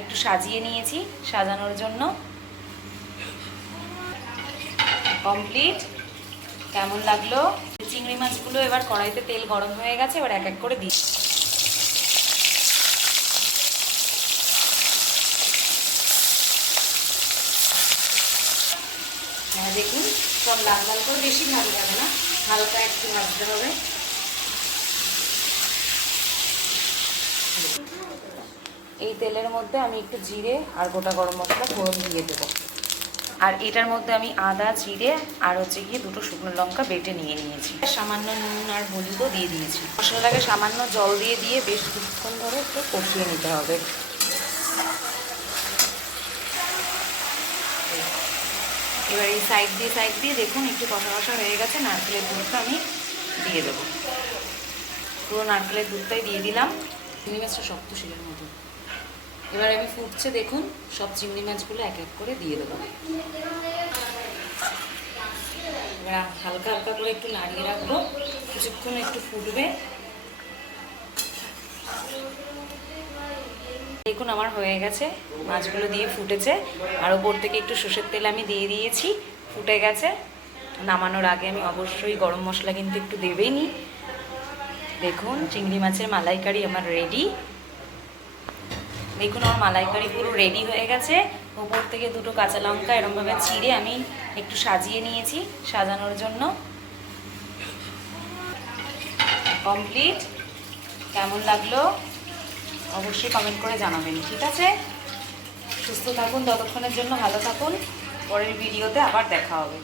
একটু সাজিয়ে নিয়েছি সাজানোর জন্য। কমপ্লিট। কেমন লাগলো? চিংড়ি মাছগুলো এবার কড়াইতে তেল গরম হয়ে গেছে, এবার এক এক করে দিই। হ্যাঁ দেখুন, সব লাল লাল করে বেশি ভালো যাবে না, হালকা একটু ভাজতে হবে। এই তেলের মধ্যে আমি একটু জিরে আর গোটা গরম মশলা ফোড়ন দিয়ে দেবো। আর এটার মধ্যে আমি আদা, জিরে আর হচ্ছে গিয়ে দুটো শুকনো লঙ্কা বেটে নিয়ে নিয়েছি। সামান্য নুন আর হলুদও দিয়ে দিয়েছি। মশলাটাকে সামান্য জল দিয়ে বেশ কিছুক্ষণ ধরে একটু কষিয়ে নিতে হবে। এবার এই সাইড দিয়ে দেখুন একটু কষা কষা হয়ে গেছে। নারকেলের দুধটা আমি দিয়ে দেবো, পুরো নারকেলের দুধটাই দিয়ে দিলাম। চিংড়ি মাছটা শক্ত শিলের মতো। এবার আমি ফুটছে দেখুন, সব চিংড়ি মাছগুলো এক এক করে দিয়ে দেবো। এবার হালকা হালকা করে একটু নাড়িয়ে রাখবো, কিছুক্ষণ একটু ফুটবে। দেখুন আমার হয়ে গেছে, মাছগুলো দিয়ে ফুটেছে। আর ওপর থেকে একটু সর্ষের তেল আমি দিয়ে দিয়েছি, ফুটে গেছে। নামানোর আগে আমি অবশ্যই গরম মশলা কিন্তু একটু দেবেই নি। দেখুন চিংড়ি মাছের মালাইকারি আমার রেডি। দেখুন আমার মালাইকারি পুরো রেডি হয়ে গেছে। ওপর থেকে দুটো কাঁচা লঙ্কা এরকমভাবে ছিঁড়ে আমি একটু সাজিয়ে নিয়েছি সাজানোর জন্য। কমপ্লিট। কেমন লাগলো অবশ্যই কমেন্ট করে জানাবেন, ঠিক আছে? সুস্থ থাকুন, ততক্ষণের জন্য ভালো থাকুন। পরের ভিডিওতে আবার দেখা হবে।